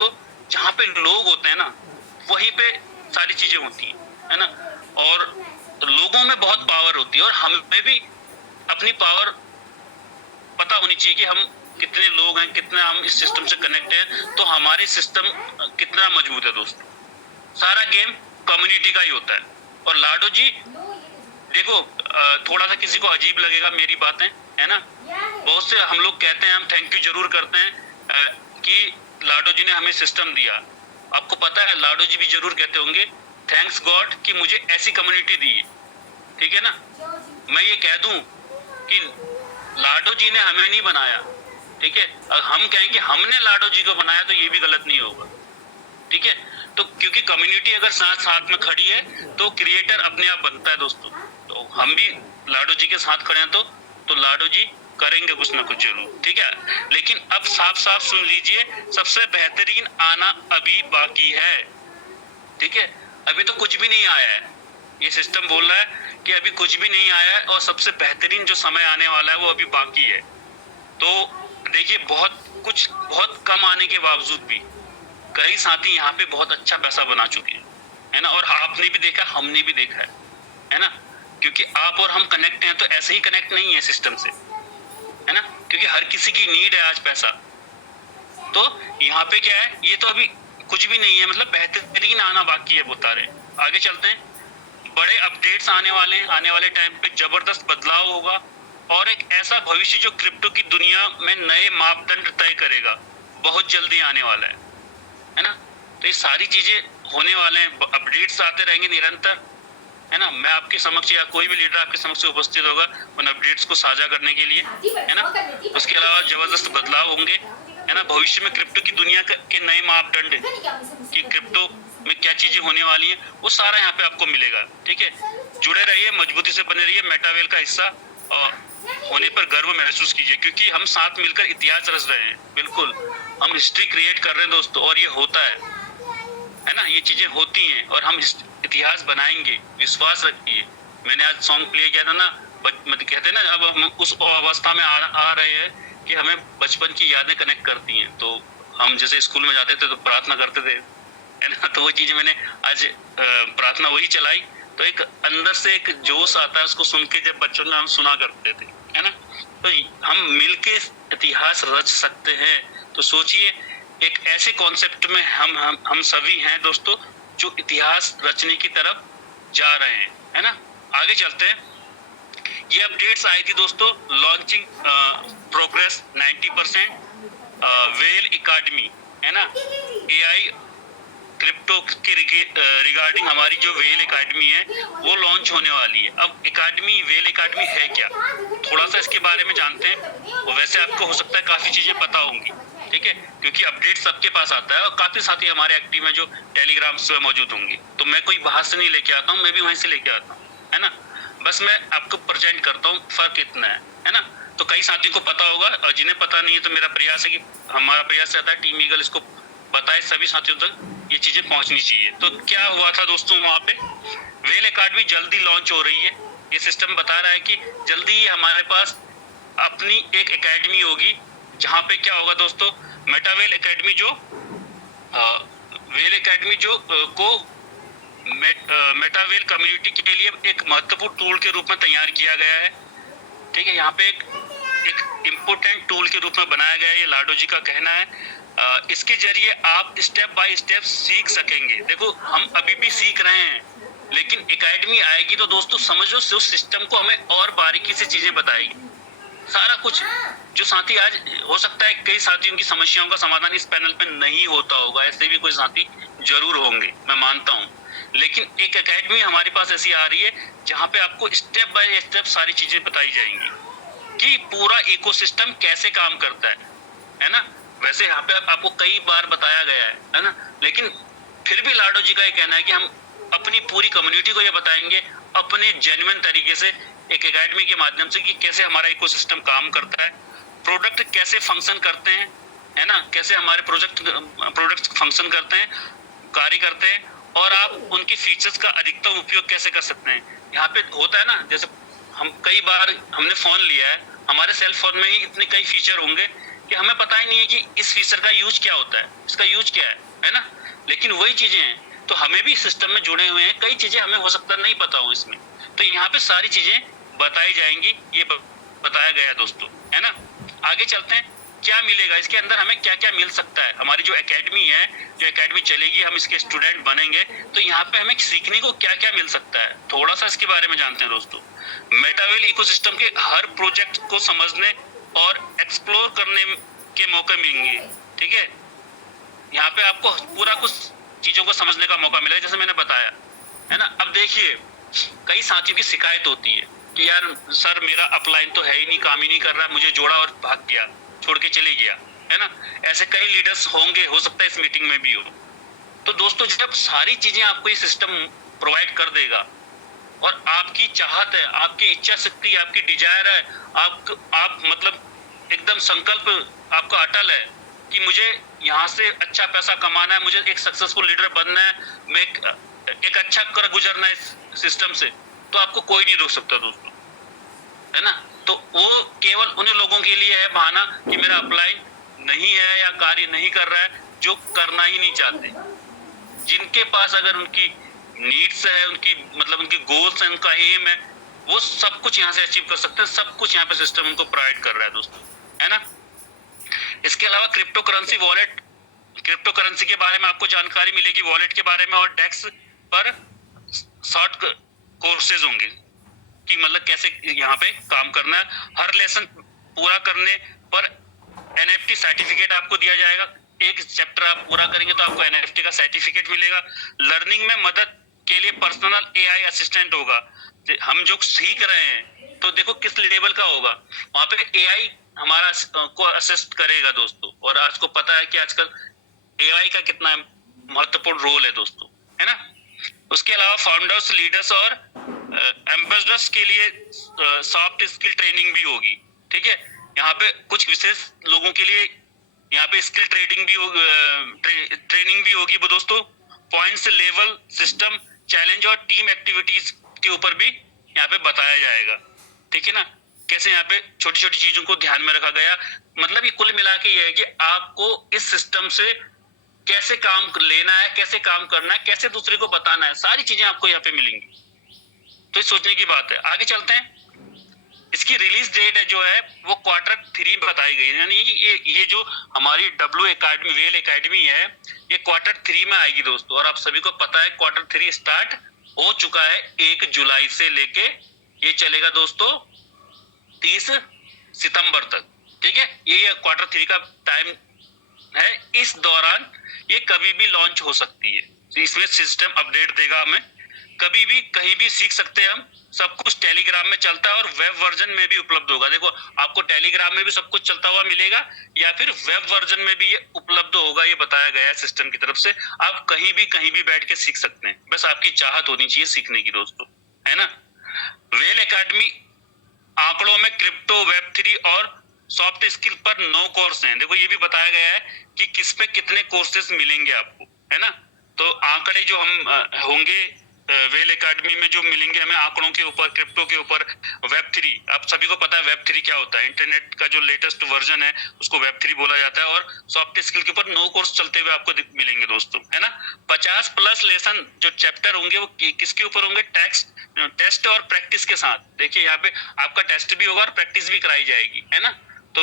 जहाँ पे लोग होते हैं ना, वहीं पे सारी चीजें होती है ना। और लोगों में बहुत पावर होती है, और हमें भी अपनी पावर पता होनी चाहिए कि हम कितने लोग हैं, कितना हम इस सिस्टम से कनेक्ट हैं, तो हमारे सिस्टम कितना मजबूत है दोस्तों। सारा गेम कम्युनिटी का ही होता है। और लाडो जी देखो, थोड़ा सा किसी को अजीब लगेगा मेरी बातें, है ना। बहुत से हम लोग कहते हैं, हम थैंक यू जरूर करते हैं कि लाडो जी ने हमें सिस्टम दिया। आपको पता है लाडो जी भी जरूर कहते होंगे थैंक्स गॉड कि मुझे ऐसी कम्युनिटी दी है, ठीक है ना। मैं ये कह दूं कि लाडो जी ने हमें नहीं बनाया, ठीक है। हम कहें कि हमने लाडो जी को बनाया तो ये भी गलत नहीं होगा, ठीक है। तो क्योंकि कम्युनिटी अगर साथ साथ में खड़ी है तो क्रिएटर अपने आप बनता है दोस्तों। तो हम भी लाडो जी के साथ खड़े हैं, तो लाडो जी करेंगे कुछ ना कुछ जरूर, ठीक है। लेकिन अब साफ साफ सुन लीजिए, सबसे बेहतरीन आना अभी बाकी है, ठीक है। अभी तो कुछ भी नहीं आया है, ये सिस्टम बोल रहा है कि अभी कुछ भी नहीं आया है, और सबसे बेहतरीन जो समय आने वाला है वो अभी बाकी है। तो देखिए, बहुत कम आने के बावजूद भी कई साथी यहाँ पे बहुत अच्छा पैसा बना चुके हैं, है ना। और आपने भी देखा, हमने भी देखा है ना। क्योंकि आप और हम कनेक्ट हैं, तो ऐसे ही कनेक्ट नहीं है सिस्टम से, है ना। क्योंकि हर किसी की नीड है आज पैसा। तो यहाँ पे क्या है, ये तो अभी कुछ भी नहीं है, मतलब बेहतरीन आना बाकी है बता रहे। आगे चलते हैं, बड़े अपडेट्स आने वाले हैं, आने वाले टाइम पे जबरदस्त बदलाव होगा, और एक ऐसा भविष्य जो क्रिप्टो की दुनिया में नए मापदंड तय करेगा, बहुत जल्दी आने वाला है ना। तो ये सारी चीजें होने वाले हैं, अपडेट्स आते रहेंगे निरंतर, है ना। मैं आपके समक्ष या कोई भी लीडर आपके समक्ष उपस्थित होगा उन अपडेट्स को साझा करने के लिए, है ना। उसके अलावा जबरदस्त बदलाव होंगे, है ना। भविष्य में क्रिप्टो की दुनिया के नए मापदंड कि क्रिप्टो में क्या चीजें होने वाली हैं, वो सारा यहाँ पे आपको मिलेगा, ठीक है। जुड़े रहिए, मजबूती से बने रहिए, मेटावेल का हिस्सा होने पर गर्व महसूस कीजिए, क्योंकि हम साथ मिलकर इतिहास रच रहे हैं। बिल्कुल हम हिस्ट्री क्रिएट कर रहे हैं दोस्तों, और ये होता है ना। ये चीजें होती हैं और हम इतिहास बनाएंगे, विश्वास रखिए। मैंने आज सॉन्ग प्ले किया था ना, कहते हैं ना, अब हम उस अवस्था में आ रहे हैं कि हमें बचपन की यादें कनेक्ट करती हैं। तो हम जैसे स्कूल में जाते थे तो प्रार्थना करते थे, है ना। तो वो चीज मैंने आज प्रार्थना वही चलाई, तो एक अंदर से एक जोश आता है उसको सुन के, जब बच्चों में हम सुना करते थे, है ना। तो हम मिलके इतिहास रच सकते हैं। तो सोचिए, एक ऐसे कॉन्सेप्ट में हम सभी हैं दोस्तों, जो इतिहास रचने की तरफ जा रहे हैं, है ना। आगे चलते हैं। ये अपडेट्स आई थी दोस्तों, लॉन्चिंग प्रोग्रेस 90%, वेल एकेडमी, है ना। एआई क्रिप्टो के रिगार्डिंग हमारी जो वेल एकेडमी है वो लॉन्च होने वाली है। अब एकेडमी, वेल एकेडमी है क्या, थोड़ा सा इसके बारे में जानते हैं। और वैसे आपको हो सकता है काफी चीजें पता होंगी, ठीक है, क्योंकि अपडेट सबके पास आता है, और काफी साथी हमारे एक्टिव में जो टेलीग्राम से मौजूद होंगे। तो मैं कोई बाहर से नहीं लेके आता हूँ, मैं भी वहीं से लेके आता हूँ, है ना। बस मैं आपको प्रेजेंट करता हूँ, फर्क इतना है ना। तो कई साथियों को पता होगा, और जिन्हें पता नहीं है तो मेरा प्रयास है कि हमारा प्रयास रहता है टीम ईगल इसको बताए सभी साथियों तक ये चीजें पहुंचनी चाहिए। तो क्या हुआ था दोस्तों, वहां पे वेल एकेडमी जल्दी लॉन्च हो रही है। ये सिस्टम बता रहा है कि जल्दी ही हमारे पास अपनी एक एकेडमी होगी, जहां पे क्या होगा दोस्तों, मेटावेल एकेडमी जो वेल एकेडमी जो को मेटावेल कम्युनिटी के लिए एक महत्वपूर्ण टूल के रूप में तैयार किया गया है, ठीक है। यहाँ पे एक इम्पोर्टेंट टूल के रूप में बनाया गया है, ये लाडो जी का कहना है। इसके जरिए आप स्टेप बाय स्टेप सीख सकेंगे। देखो, हम अभी भी सीख रहे हैं, लेकिन एकेडमी आएगी तो दोस्तों समझ लो, उस सिस्टम को हमें और बारीकी से चीजें बताएगी, सारा कुछ। जो साथी आज, हो सकता है कई साथियों की समस्याओं का समाधान इस पैनल पे नहीं होता होगा, ऐसे भी कोई साथी जरूर होंगे, मैं मानता हूँ। लेकिन एक एकेडमी हमारे पास ऐसी आ रही है जहाँ पे आपको स्टेप बाय स्टेप सारी चीजें बताई जाएंगी कि पूरा इकोसिस्टम कैसे काम करता है ना। वैसे यहाँ पे आपको कई बार बताया गया है ना। लेकिन फिर भी लाडो जी का ये कहना है कि हम अपनी पूरी कम्युनिटी को ये बताएंगे अपने जेन्युइन तरीके से, एक एकेडमी के माध्यम से, कि कैसे हमारा इकोसिस्टम काम करता है, प्रोडक्ट कैसे फंक्शन करते हैं, है ना, कैसे हमारे प्रोडक्ट फंक्शन करते हैं, कार्य करते हैं, और आप उनके फीचर्स का अधिकतम उपयोग कैसे कर सकते हैं। यहाँ पे होता है ना, जैसे हम कई बार हमने फोन लिया है, हमारे सेल फोन में ही इतने कई फीचर होंगे कि हमें पता ही नहीं है कि इस फीचर का यूज क्या होता है, इसका यूज क्या है ना। लेकिन वही चीजें हैं, तो हमें भी सिस्टम में जुड़े हुए हैं, कई चीजें हमें हो सकता नहीं पता हो इसमें, तो यहाँ पे सारी चीजें बताई जाएंगी, ये बताया गया है दोस्तों, है ना। आगे चलते हैं, क्या मिलेगा इसके अंदर, हमें क्या क्या मिल सकता है। हमारी जो एकेडमी है, जो एकेडमी चलेगी, हम इसके स्टूडेंट बनेंगे, तो यहाँ पे हमें सीखने को क्या क्या मिल सकता है, थोड़ा सा इसके बारे में जानते हैं दोस्तों। मेटावेल इकोसिस्टम के हर प्रोजेक्ट को समझने और एक्सप्लोर करने के मौके मिलेंगे, ठीक है। यहाँ पे आपको पूरा कुछ चीजों को समझने का मौका मिलेगा, जैसे मैंने बताया, है ना। अब देखिए, कई साथियों की शिकायत होती है कि यार सर मेरा अपलाइन तो है ही नहीं, काम ही नहीं कर रहा, मुझे जोड़ा और भाग गया, छोड़ के चले गया, है ना। ऐसे कई लीडर्स होंगे, हो सकता है इस मीटिंग में भी हो। तो दोस्तों, जब सारी चीजें आपको ये सिस्टम प्रोवाइड कर देगा और आपकी चाहत है, आपकी इच्छा शक्ति, आपकी डिजायर है, आप मतलब एकदम संकल्प आपका अटल है कि मुझे यहाँ से अच्छा पैसा कमाना है, मुझे एक सक्सेसफुल लीडर बनना है, मैं एक अच्छा कर गुजरना है इस सिस्टम से, तो आपको कोई नहीं रोक सकता दोस्तों, है ना। तो वो केवल उन लोगों के लिए है बहाना कि मेरा अपलाइन नहीं है या कार्य नहीं कर रहा है, जो करना ही नहीं चाहते। जिनके पास अगर उनकी नीड्स है, उनकी मतलब उनकी गोल्स है, उनका एम है, वो सब कुछ यहाँ से अचीव कर सकते हैं, सब कुछ यहाँ पे सिस्टम उनको प्रोवाइड कर रहा है दोस्तों, है ना। इसके अलावा crypto currency wallet, crypto currency के बारे में आपको जानकारी मिलेगी, वॉलेट के बारे में, और डेक्स पर शॉर्ट कोर्सेज होंगे कि मतलब कैसे यहाँ पे काम करना है। हर लेसन पूरा करने पर एनएफटी सर्टिफिकेट आपको दिया जाएगा, एक चैप्टर आप पूरा करेंगे तो आपको एनएफटी का सर्टिफिकेट मिलेगा। लर्निंग में मदद के लिए पर्सनल एआई असिस्टेंट होगा, हम जो सीख रहे हैं तो देखो किस लेवल का होगा, वहां पे एआई हमारा को असिस्ट करेगा दोस्तों। और आज को पता है कि आजकल एआई का कितना महत्वपूर्ण रोल है दोस्तों, है ना। उसके अलावा फाउंडर्स, लीडर्स और एम्बेसडर्स के लिए सॉफ्ट स्किल ट्रेनिंग भी होगी, ठीक है। यहाँ पे कुछ विशेष लोगों के लिए यहाँ पे स्किल ट्रेनिंग भी ट्रेनिंग भी होगी वो दोस्तों। पॉइंट्स, लेवल सिस्टम, चैलेंज और टीम एक्टिविटीज के ऊपर भी यहाँ पे बताया जाएगा, ठीक है ना। कैसे यहाँ पे छोटी छोटी चीजों को ध्यान में रखा गया, मतलब ये कुल मिला के ये है कि आपको इस सिस्टम से कैसे काम लेना है, कैसे काम करना है, कैसे दूसरे को बताना है, सारी चीजें आपको यहाँ पे मिलेंगी। तो सोचने की बात है। आगे चलते हैं, इसकी रिलीज डेट है जो है वो Q3 में बताई गई है, यानी ये जो हमारी डब्ल्यू एकेडमी, वेल एकेडमी है, ये Q3 में आएगी दोस्तों। और आप सभी को पता है Q3 स्टार्ट हो चुका है 1 जुलाई से लेके, ये चलेगा दोस्तों 30 सितंबर तक, ठीक है। ये Q3 का टाइम है, इस दौरान ये कभी भी लॉन्च हो सकती है। इसमें सिस्टम अपडेट देगा, हमें कभी भी कहीं भी सीख सकते हैं हम, सब कुछ टेलीग्राम में चलता है और वेब वर्जन में भी उपलब्ध होगा। देखो आपको टेलीग्राम में भी सब कुछ चलता हुआ मिलेगा या फिर वेब वर्जन में भी ये उपलब्ध होगा, ये बताया गया है सिस्टम की तरफ से। आप कहीं भी बैठ के सीख सकते हैं, बस आपकी चाहत होनी चाहिए सीखने की दोस्तों, है ना। वेल एकेडमी आंकड़ों में क्रिप्टो, वेब3 और सॉफ्ट स्किल पर 9 कोर्स हैं। देखो ये भी बताया गया है कि किस पे कितने कोर्सेज मिलेंगे आपको, है ना। तो आंकड़े जो हम होंगे वेल एकेडमी में जो मिलेंगे हमें आंकड़ों के ऊपर, क्रिप्टो के ऊपर, वेब3, आप सभी को पता है वेब3 क्या होता है, इंटरनेट का जो लेटेस्ट वर्जन है उसको वेब3 बोला जाता है। और सॉफ्ट स्किल के ऊपर 9 कोर्स चलते हुए आपको मिलेंगे दोस्तों, है ना। 50+ लेसन जो चैप्टर होंगे वो किसके ऊपर होंगे, टेस्ट और प्रैक्टिस के साथ। देखिए यहाँ पे आपका टेस्ट भी होगा और प्रैक्टिस भी कराई जाएगी, है ना। तो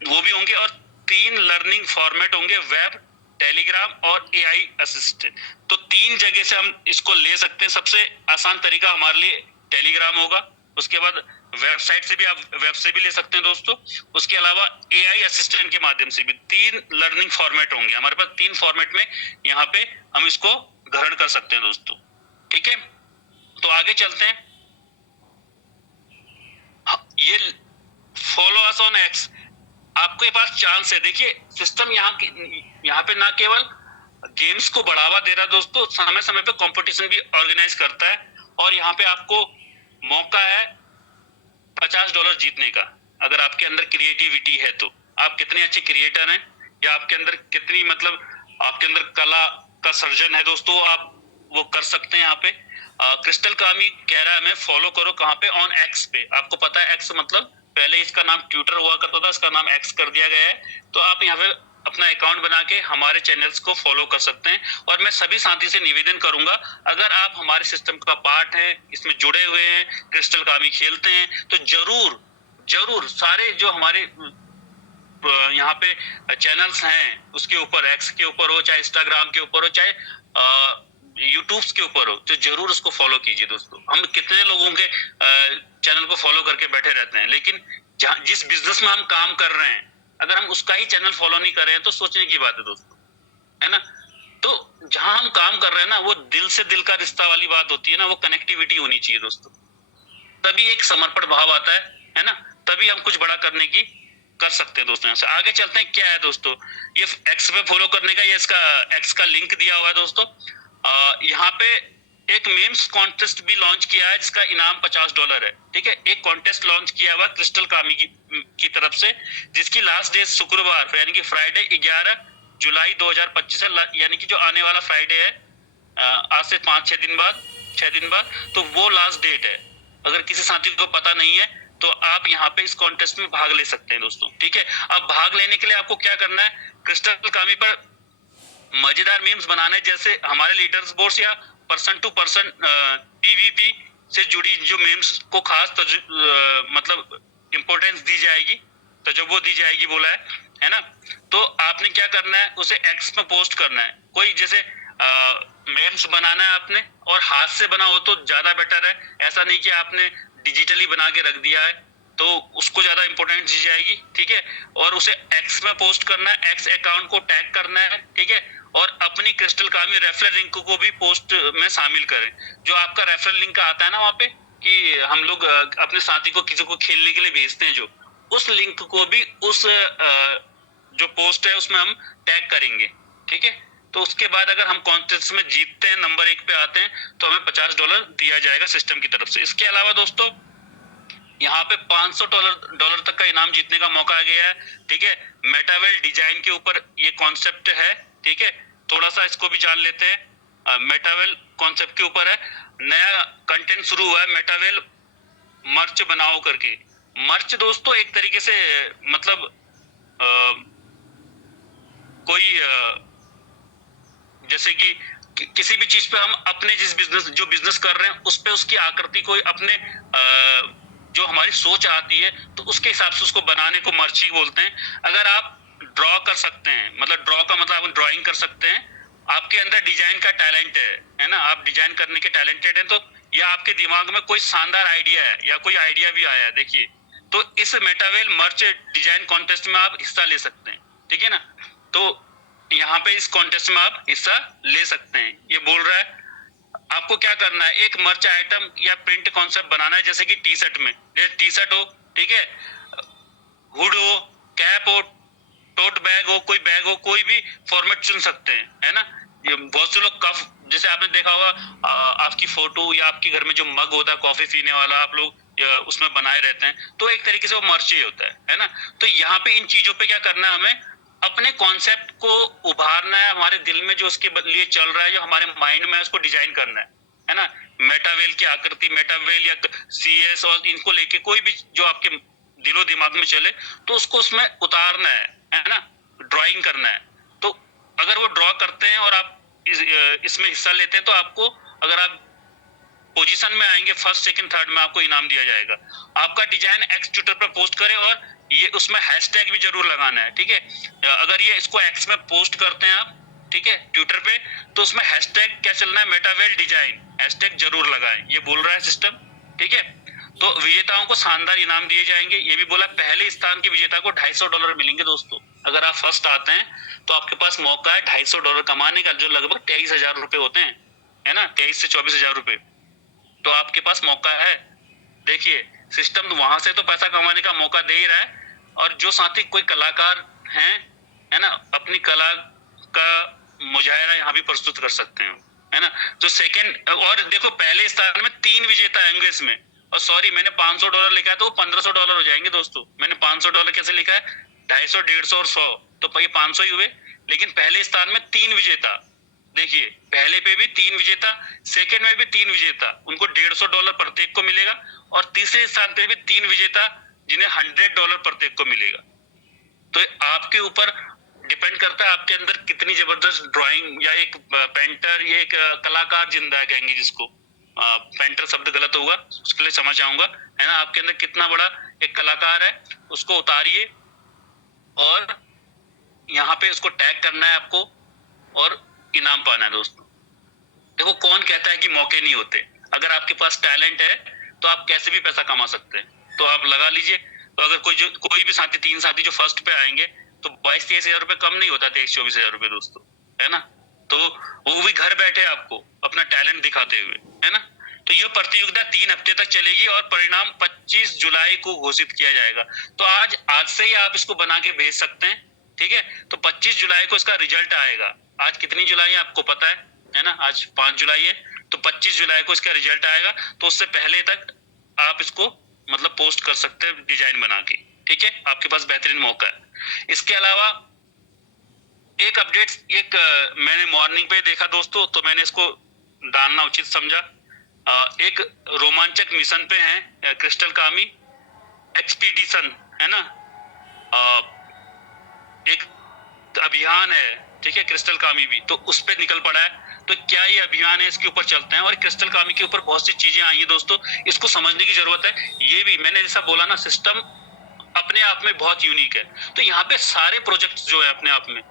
वो भी होंगे। और 3 लर्निंग फॉर्मेट होंगे, वेब, टेलीग्राम और एआई असिस्टेंट। तो 3 जगह से हम इसको ले सकते हैं। सबसे आसान तरीका हमारे लिए टेलीग्राम होगा, उसके बाद वेबसाइट से भी, आप वेब से भी ले सकते हैं दोस्तों। उसके अलावा एआई असिस्टेंट के माध्यम से भी 3 लर्निंग फॉर्मेट होंगे हमारे पास। 3 फॉर्मेट में यहाँ पे हम इसको ग्रहण कर सकते हैं दोस्तों, ठीक है। तो आगे चलते हैं, ये फॉलो अस ऑन एक्स, आपके पास चांस है। देखिए सिस्टम यहाँ पे ना केवल गेम्स को बढ़ावा दे रहा है दोस्तों, समय समय पे कंपटीशन भी ऑर्गेनाइज करता है। और यहाँ पे आपको मौका है $50 जीतने का, अगर आपके अंदर क्रिएटिविटी है तो। आप कितने अच्छे क्रिएटर हैं, या आपके अंदर कितनी मतलब आपके अंदर कला का सर्जन है दोस्तों, आप वो कर सकते हैं यहाँ पे। क्रिस्टल कामी कह रहा है हमें फॉलो करो, कहाँ पे, ऑन एक्स पे। आपको पता है एक्स मतलब पहले इसका नाम ट्विटर हुआ करता था, इसका नाम एक्स कर दिया गया है। तो आप यहाँ पे अपना अकाउंट बना के हमारे चैनल्स को फॉलो कर सकते हैं। और मैं सभी साथी से निवेदन करूंगा, अगर आप हमारे सिस्टम का पार्ट हैं, इसमें जुड़े हुए हैं, क्रिस्टल कामी खेलते हैं, तो जरूर जरूर सारे जो हमारे यहाँ पे चैनल्स हैं उसके ऊपर, एक्स के ऊपर हो, चाहे इंस्टाग्राम के ऊपर हो, चाहे यूट्यूब के ऊपर हो, तो जरूर उसको फॉलो कीजिए दोस्तों। हम कितने लोगों के चैनल को फॉलो करके बैठे रहते हैं, लेकिन जिस बिजनेस में हम काम कर रहे हैं, अगर हम उसका ही चैनल फॉलो नहीं कर रहे हैं तो सोचने की बात है दोस्तों, है ना। तो जहां हम काम कर रहे हैं ना, वो दिल से दिल का रिश्ता वाली बात होती है ना, वो कनेक्टिविटी होनी चाहिए दोस्तों, तभी एक समर्पण भाव आता है ना, तभी हम कुछ बड़ा करने की कर सकते हैं दोस्तों। यहाँ से आगे चलते हैं। क्या है दोस्तों, ये एक्स पे फॉलो करने का, ये इसका एक्स का लिंक दिया हुआ है दोस्तों। यहाँ पे एक मीम्स कॉन्टेस्ट भी लॉन्च किया है जिसका इनाम $50 है, ठीक है। एक कॉन्टेस्ट लॉन्च किया हुआ क्रिस्टल कामी की तरफ से, जिसकी लास्ट डेट शुक्रवार यानी कि फ्राइडे 11 जुलाई 2025 है, यानी कि जो आने वाला फ्राइडे है, आज से 6 दिन बाद, तो वो लास्ट डेट है। अगर किसी साथी को पता नहीं है तो आप यहाँ पे इस कॉन्टेस्ट में भाग ले सकते हैं दोस्तों, ठीक है। अब भाग लेने के लिए आपको क्या करना है, क्रिस्टल कामी पर मजेदार मीम्स बनाने, जैसे हमारे लीडर्स बोर्ड्स या पर्सन टू पर्सन पीवीपी से जुड़ी जो मीम्स को खास मतलब इंपॉर्टेंस दी जाएगी, तजुर्बो दी जाएगी बोला है ना। तो आपने क्या करना है, उसे एक्स में पोस्ट करना है। कोई जैसे मीम्स बनाना है आपने, और हाथ से बना हो तो ज्यादा बेटर है। ऐसा नहीं कि आपने डिजिटली बना के रख दिया है तो उसको ज्यादा इंपॉर्टेंस दी जाएगी, ठीक है। और उसे एक्स में पोस्ट करना है, एक्स अकाउंट को टैग करना है, ठीक है। और अपनी क्रिस्टल कामी रेफरल लिंक को भी पोस्ट में शामिल करें। जो आपका रेफरल लिंक आता है ना वहाँ पे, कि हम लोग अपने साथी को किसी को खेलने के लिए भेजते हैं, जो उस लिंक को भी उस जो पोस्ट है उसमें हम टैग करेंगे, ठीक है। तो उसके बाद अगर हम कॉन्टेस्ट में जीतते हैं, नंबर 1 पे आते हैं, तो हमें $50 दिया जाएगा सिस्टम की तरफ से। इसके अलावा दोस्तों यहाँ पे $500 तक का इनाम जीतने का मौका आ गया है, ठीक है। मेटावेल डिजाइन के ऊपर ये कॉन्सेप्ट है, ठीक है। थोड़ा सा इसको भी जान लेते हैं। मेटावेल कॉन्सेप्ट के ऊपर है, नया कंटेंट शुरू हुआ है, मेटावेल मर्च बनाओ करके। मर्च दोस्तों एक तरीके से मतलब कोई जैसे कि किसी भी चीज पे हम अपने जो बिजनेस कर रहे हैं उस पे उसकी आकृति को अपने जो हमारी सोच आती है तो उसके हिसाब से उसको बनाने को मर्ची बोलते हैं। अगर आप ड्रॉ कर सकते हैं, मतलब ड्रॉ का मतलब आप ड्राइंग कर सकते हैं, आपके अंदर डिजाइन का टैलेंट है ना, आप डिजाइन करने के टैलेंटेड हैं, तो या आपके दिमाग में कोई शानदार आइडिया है या कोई आइडिया भी आया है, देखिए, तो इस मेटावेल मर्च डिजाइन कॉन्टेस्ट में आप हिस्सा ले सकते हैं, ठीक है ना। तो यहाँ पे इस कॉन्टेस्ट में आप हिस्सा ले सकते हैं। ये बोल रहा है आपको क्या करना है, एक मर्च आइटम या प्रिंट कॉन्सेप्ट बनाना है, जैसे कि टी शर्ट में, जैसे टी शर्ट हो, ठीक है, हुड हो, कैप हो, टोट बैग हो, कोई बैग हो, कोई भी फॉर्मेट चुन सकते हैं, है ना। ये बहुत से लोग कफ, जैसे आपने देखा होगा आपकी फोटो या आपके घर में जो मग होता है कॉफी पीने वाला, आप लोग उसमें बनाए रहते हैं, तो एक तरीके से वो मर्च ही होता है ना। तो यहाँ पे इन चीजों पे क्या करना है, हमें अपने कॉन्सेप्ट को उभारना है, हमारे दिल में जो उसके लिए चल रहा है, जो हमारे माइंड में है, उसको डिजाइन करना है ना। मेटावेल की आकृति, मेटावेल या सीएस और इनको लेके कोई भी जो आपके दिलो दिमाग में चले तो उसको उसमें उतारना है ना, ड्राइंग करना है। तो अगर वो ड्रॉ करते हैं और आप इसमें हिस्सा लेते हैं, तो आपको, अगर आप पोजीशन में आएंगे फर्स्ट सेकंड थर्ड में, आपको इनाम दिया जाएगा। आपका डिजाइन एक्स ट्विटर पर पोस्ट करें और ये उसमें हैशटैग भी जरूर लगाना है, ठीक है। अगर ये इसको एक्स में पोस्ट करते हैं आप, ठीक है, ट्विटर पे, तो उसमें हैशटैग क्या चलना है, मेटावेल डिजाइन, हैशटैग जरूर लगाएं, ये बोल रहा है सिस्टम, ठीक है। तो विजेताओं को शानदार इनाम दिए जाएंगे। ये भी बोला पहले स्थान के विजेता को $250 मिलेंगे दोस्तों। अगर आप फर्स्ट आते हैं तो आपके पास मौका है $250 कमाने का, जो लगभग 23,000 रुपए होते हैं, है ना, 23 से 24,000 रुपए। तो आपके पास मौका है। देखिए सिस्टम तो वहां से तो पैसा कमाने का मौका दे ही रहा है, और जो साथी कोई कलाकार हैं, है ना, अपनी कला का मुजाहरा यहाँ भी प्रस्तुत कर सकते हैं, है ना। तो सेकंड, और देखो पहले स्थान में 3 विजेता आएंगे इसमें, और सॉरी मैंने $500 लिखा है तो $1,500 हो जाएंगे दोस्तों। मैंने $500 कैसे लिखा है, 250, 150 और 100, तो ये 500 ही हुए। लेकिन पहले स्थान में 3 विजेता, देखिए पहले पे भी 3 विजेता, सेकंड में भी 3 विजेता, उनको $150 प्रत्येक को मिलेगा। और तीसरे स्थान पे भी 3 विजेता, जिन्हें $100 प्रत्येक को मिलेगा। तो आपके ऊपर डिपेंड करता है आपके अंदर कितनी जबरदस्त ड्राइंग, या एक पेंटर, या एक कलाकार जिंदा है कहेंगे जिसको, पेंटर शब्द गलत होगा, उसके लिए समझ आऊंगा, है ना। आपके अंदर कितना बड़ा एक कलाकार है, उसको उतारिए और यहाँ पे उसको टैग करना है आपको और इनाम पाना है दोस्तों। देखो, कौन कहता है कि मौके नहीं होते? अगर आपके पास टैलेंट है तो आप कैसे भी पैसा कमा सकते हैं, तो आप लगा लीजिए। तो अगर कोई भी साथी, 3 साथी जो फर्स्ट पे आएंगे, तो 22-23 हजार रुपए कम नहीं होता, 23-24 हजार रुपए दोस्तों, है ना। तो वो भी घर बैठे आपको अपना टैलेंट दिखाते हुए, है ना। तो यह प्रतियोगिता 3 हफ्ते तक चलेगी और परिणाम 25 जुलाई को घोषित किया जाएगा। तो आज से ही आप इसको बना के भेज सकते हैं, ठीक है। तो 25 जुलाई को इसका रिजल्ट आएगा। आज कितनी जुलाई है आपको पता है ना। आज 5 जुलाई है, तो 25 जुलाई को इसका रिजल्ट आएगा। तो उससे पहले तक आप इसको मतलब पोस्ट कर सकते हैं डिजाइन बना के, ठीक है। आपके पास बेहतरीन मौका है। इसके अलावा एक अपडेट, एक मैंने मॉर्निंग पे देखा दोस्तों, तो मैंने इसको डालना उचित समझा। एक रोमांचक मिशन पे है क्रिस्टल कामी एक्सपीडिशन, है ना। एक अभियान है, ठीक है, क्रिस्टल कामी भी, तो उस पर निकल पड़ा है। तो क्या ये अभियान है, इसके ऊपर चलते हैं। और क्रिस्टल कामी के ऊपर बहुत सी चीजें आई है दोस्तों, इसको समझने की जरूरत है। ये भी मैंने जैसा बोला ना, सिस्टम अपने आप में बहुत यूनिक है। तो यहाँ पे सारे प्रोजेक्ट्स जो है अपने आप में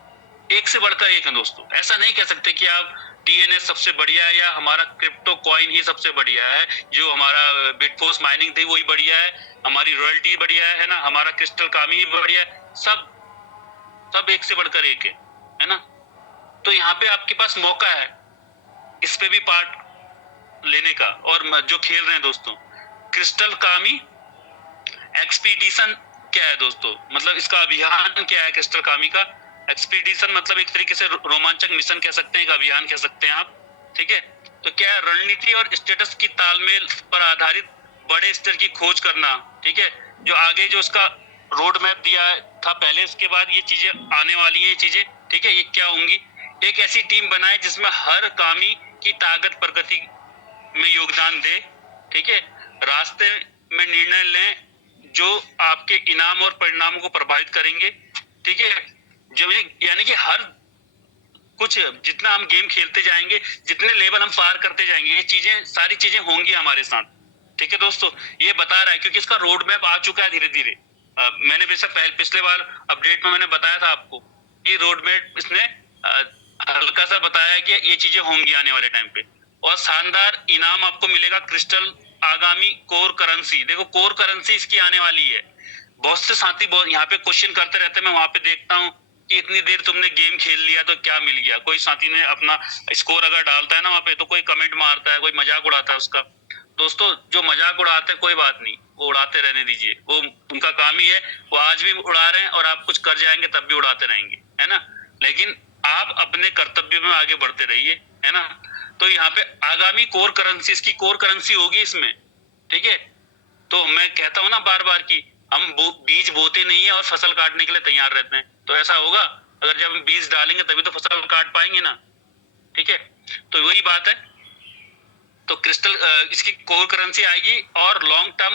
एक से बढ़कर एक है दोस्तों। ऐसा नहीं कह सकते कि आप टीएनएस सबसे बढ़िया है या हमारा क्रिप्टो कॉइन ही सबसे बढ़िया है, जो हमारा बिटफोर्स माइनिंग थी वही बढ़िया है, हमारी रॉयल्टी बढ़िया है ना, हमारा क्रिस्टल कामी ही बढ़िया है। सब एक से बढ़कर एक है ना। तो यहाँ पे आपके पास मौका है इस पे भी पार्ट लेने का। और जो खेल रहे हैं दोस्तों, क्रिस्टल कामी एक्सपीडिशन क्या है दोस्तों, मतलब इसका अभियान क्या है क्रिस्टल कामी का। एक्सपीडिशन मतलब एक तरीके से रोमांचक मिशन कह सकते हैं, एक अभियान कह सकते हैं आप, ठीक है। तो क्या है, रणनीति और स्टेटस की तालमेल पर आधारित बड़े स्तर की खोज करना, ठीक है। जो आगे जो उसका रोड मैप दिया था पहले, इसके बाद ये चीजें आने वाली है, ये चीजें, ठीक है, ये क्या होंगी। एक ऐसी टीम बनाए जिसमें हर कामी की ताकत प्रगति में योगदान दे, ठीक है। रास्ते में निर्णय लें जो आपके इनाम और परिणामों को प्रभावित करेंगे, ठीक है। जो यानी कि हर कुछ जितना हम गेम खेलते जाएंगे, जितने लेवल हम पार करते जाएंगे, ये चीजें सारी चीजें होंगी हमारे साथ, ठीक है दोस्तों। ये बता रहा है क्योंकि इसका रोड मैप आ चुका है धीरे धीरे। मैंने वैसे पिछले बार अपडेट में मैंने बताया था आपको, ये रोड मैप इसने हल्का सा बताया कि ये चीजें होंगी आने वाले टाइम पे। और शानदार इनाम आपको मिलेगा क्रिस्टल आगामी कोर करेंसी। देखो, कोर करेंसी इसकी आने वाली है। बहुत से साथी बहुत यहाँ पे क्वेश्चन करते रहते हैं, मैं वहां पे देखता हूँ कि इतनी देर तुमने गेम खेल लिया तो क्या मिल गया। कोई साथी ने अपना स्कोर अगर डालता है ना वहां पे, तो कोई कमेंट मारता है, कोई मजाक उड़ाता है उसका। दोस्तों, जो मजाक उड़ाते हैं कोई बात नहीं, वो उड़ाते रहने दीजिए, वो उनका काम ही है। वो आज भी उड़ा रहे हैं और आप कुछ कर जाएंगे तब भी उड़ाते रहेंगे, है ना। लेकिन आप अपने कर्तव्य में आगे बढ़ते रहिए, है ना। तो यहाँ पे आगामी कोर करेंसी, इसकी कोर करेंसी होगी इसमें, ठीक है। तो मैं कहता हूँ ना बार बार की हम बीज बोते नहीं है और फसल काटने के लिए तैयार रहते हैं। तो ऐसा होगा, अगर जब हम बीज डालेंगे तभी तो फसल काट पाएंगे ना, ठीक है। तो वही बात है। तो क्रिस्टल इसकी कोर करेंसी आएगी और लॉन्ग टर्म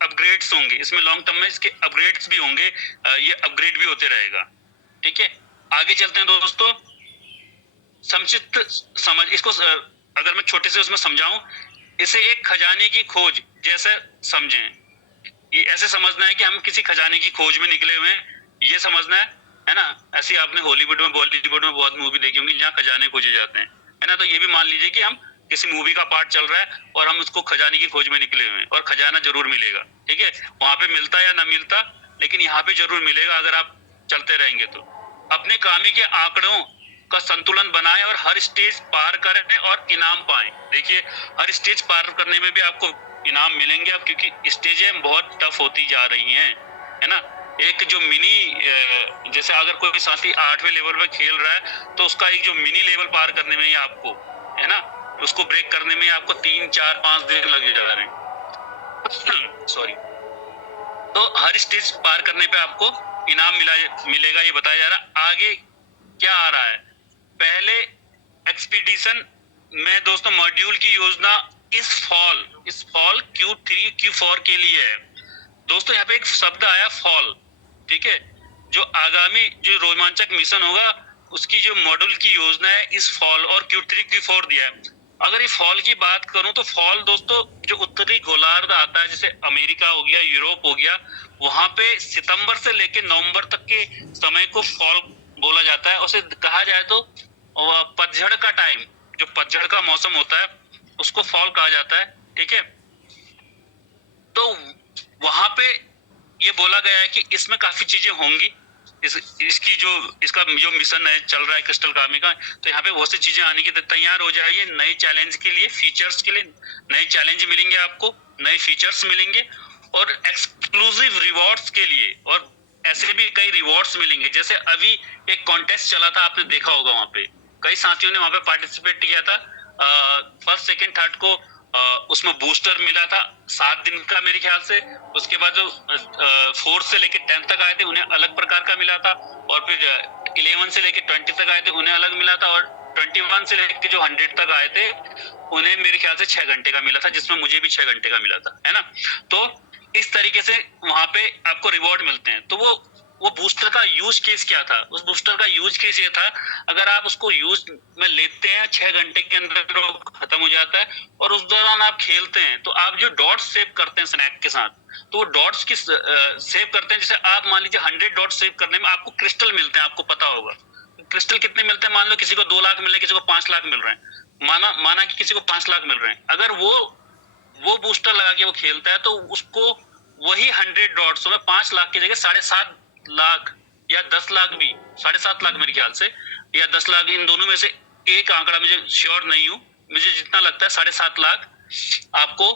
अपग्रेड्स होंगे इसमें। लॉन्ग टर्म में इसके अपग्रेड्स भी होंगे, ये अपग्रेड भी होते रहेगा, ठीक है। आगे चलते हैं दोस्तों। संक्षिप्त समझ इसको, अगर मैं छोटे से उसमें समझाऊं, इसे एक खजाने की खोज जैसे समझें। ये ऐसे समझना है कि हम किसी खजाने की खोज में निकले हुए हैं, ये समझना है ना। ऐसे आपने हॉलीवुड में बॉलीवुड में बहुत मूवी देखी होंगी जहाँ खजाने खोजे जाते हैं, है ना। तो ये भी मान लीजिए कि हम किसी मूवी का पार्ट चल रहा है और हम उसको खजाने की खोज में निकले हुए हैं, और खजाना जरूर मिलेगा, ठीक है। वहां पे मिलता या ना मिलता, लेकिन यहाँ पे जरूर मिलेगा अगर आप चलते रहेंगे तो। अपने कामी के आंकड़ों का संतुलन बनाएं और हर स्टेज पार करें और इनाम पाएं। देखिए, हर स्टेज पार करने में भी आपको इनाम मिलेंगे अब, क्योंकि स्टेजें बहुत टफ होती जा रही हैं, है ना। एक जो मिनी, जैसे अगर कोई साथी 8वें लेवल पे खेल रहा है तो उसका एक जो मिनी लेवल पार करने में ही आपको, है ना, उसको ब्रेक करने में आपको 3, 4, 5 दिन लग जा रहे हैं सॉरी। तो हर स्टेज पार करने पे आपको इनाम मिलेगा, ये बताया जा रहा। आगे क्या आ रहा है, पहले एक्सपीडिशन में दोस्तों मॉड्यूल की योजना इस फॉल Q3 Q4 के लिए है दोस्तों यहाँ पे एक शब्द आया फॉल, ठीक है। जो आगामी जो रोमांचक मिशन होगा उसकी जो मॉड्यूल की योजना है इस फॉल और Q3 Q4 दिया है। अगर ये फॉल की बात करूं तो फॉल दोस्तों जो उत्तरी गोलार्ध आता है जैसे अमेरिका हो गया, यूरोप हो गया, वहां पे सितंबर से लेकर नवंबर तक के समय को फॉल बोला जाता है। उसे कहा जाए तो पतझड़ का टाइम, जो पतझड़ का मौसम होता है उसको फॉल कहा जाता है, ठीक है। तो वहां पे ये बोला गया है कि इसमें काफी चीजें होंगी, इसकी जो इसका जो मिशन है चल रहा है क्रिस्टल कामी का, तो यहाँ पे बहुत सी चीजें आने की तैयार हो जाइए। नए चैलेंज के लिए, फीचर्स के लिए नए चैलेंज मिलेंगे आपको, नए फीचर्स मिलेंगे और एक्सक्लूसिव रिवॉर्ड्स के लिए, और ऐसे भी कई रिवॉर्ड्स मिलेंगे। जैसे अभी एक कॉन्टेस्ट चला था, आपने देखा होगा, वहां पे कई साथियों ने वहां पे पार्टिसिपेट किया था। फर्स्ट सेकंड थर्ड को उसमें बूस्टर मिला था 7 दिन का मेरे ख्याल से। उसके बाद जो 4th से लेके 10th तक आए थे उन्हें अलग प्रकार का मिला था, और फिर 11 से लेके 20 तक आए थे उन्हें अलग मिला था, और 21 से लेके जो 100 तक आए थे उन्हें मेरे ख्याल से 6 घंटे का मिला था, जिसमें मुझे भी 6 घंटे का मिला था, है ना। तो इस तरीके से वहां पे आपको रिवॉर्ड मिलते हैं। तो वो बूस्टर का यूज केस क्या था? उस बूस्टर का यूज केस ये था, अगर आप उसको यूज में लेते हैं 6 घंटे के अंदर वो खत्म हो जाता है, और उस दौरान आप खेलते हैं तो आप जो डॉट्स सेव करते हैं स्नैक के साथ, तो वो डॉट्स की सेव करते हैं। जैसे आप मान लीजिए 100 डॉट्स सेव करने में आपको क्रिस्टल मिलते हैं, आपको पता होगा क्रिस्टल कितने मिलते हैं। मान लो किसी को 2 लाख मिल रहे हैं, किसी को 5 लाख मिल रहे हैं, माना कि किसी को 5 लाख मिल रहे हैं। अगर वो बूस्टर लगा के वो खेलता है तो उसको वही 100 डॉट्स में 5 लाख की जगह 7.5 लाख या 10 लाख भी, 7.5 लाख मेरे ख्याल से, या 10 लाख, इन दोनों में से एक आंकड़ा मुझे श्योर नहीं हूं, मुझे जितना लगता है 7.5 लाख आपको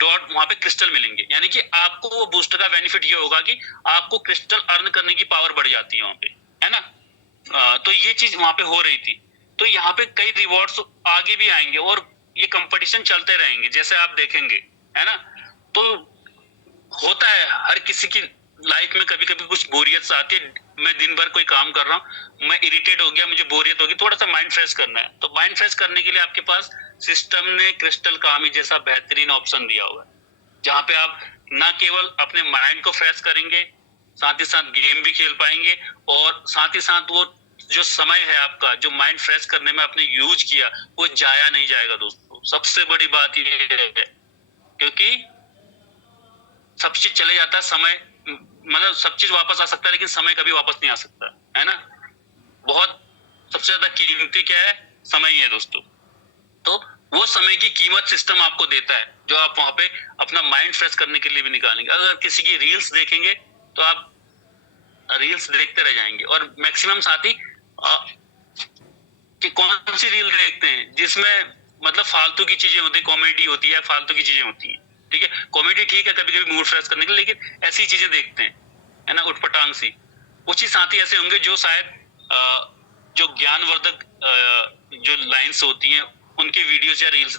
डॉट वहां पे क्रिस्टल मिलेंगे। यानी कि आपको वो बूस्टर का बेनिफिट ये होगा कि आपको क्रिस्टल अर्न करने की पावर बढ़ जाती है वहां पे, है ना। तो ये चीज वहां पे हो रही थी। तो यहाँ पे कई रिवॉर्ड्स आगे भी आएंगे और ये कंपटीशन चलते रहेंगे, जैसे आप देखेंगे, है ना। तो होता है हर किसी की लाइफ में कभी कभी कुछ बोरियत आती है। मैं दिन भर कोई काम कर रहा हूँ, मैं इरिटेट हो गया, मुझे बोरियत होगी, थोड़ा सा माइंड फ्रेश करना है, तो माइंड फ्रेश करने के लिए आपके पास सिस्टम ने क्रिस्टल कामी जैसा बेहतरीन ऑप्शन दिया हुआ है, जहाँ पे आप ना केवल अपने माइंड को फ्रेश करेंगे, साथ ही साथ गेम भी खेल पाएंगे, और साथ ही साथ वो जो समय है आपका जो माइंड फ्रेश करने में आपने यूज किया वो जाया नहीं जाएगा दोस्तों। सबसे बड़ी बात ये है, क्योंकि सब चीज चले जाता है, समय मतलब सब चीज वापस आ सकता है लेकिन समय कभी वापस नहीं आ सकता, है ना। बहुत सबसे ज्यादा कीमती क्या है? समय ही है दोस्तों। तो वो समय की कीमत सिस्टम आपको देता है, जो आप वहां पे अपना माइंड फ्रेश करने के लिए भी निकालेंगे। अगर किसी की रील्स देखेंगे तो आप रील्स देखते रह जाएंगे, और मैक्सिमम साथी कि कौन सी रील देखते हैं जिसमें मतलब फालतू की चीजें होती है, कॉमेडी होती है, फालतू की चीजें होती है, ठीक है। कॉमेडी ठीक है कभी कभी मूड फ्रेश करने के लिए, लेकिन ऐसी चीजें देखते हैं, है ना, उठपटांग सी। कुछ ही साथी ऐसे होंगे जो शायद जो ज्ञानवर्धक जो लाइंस होती हैं उनके वीडियोस या रील्स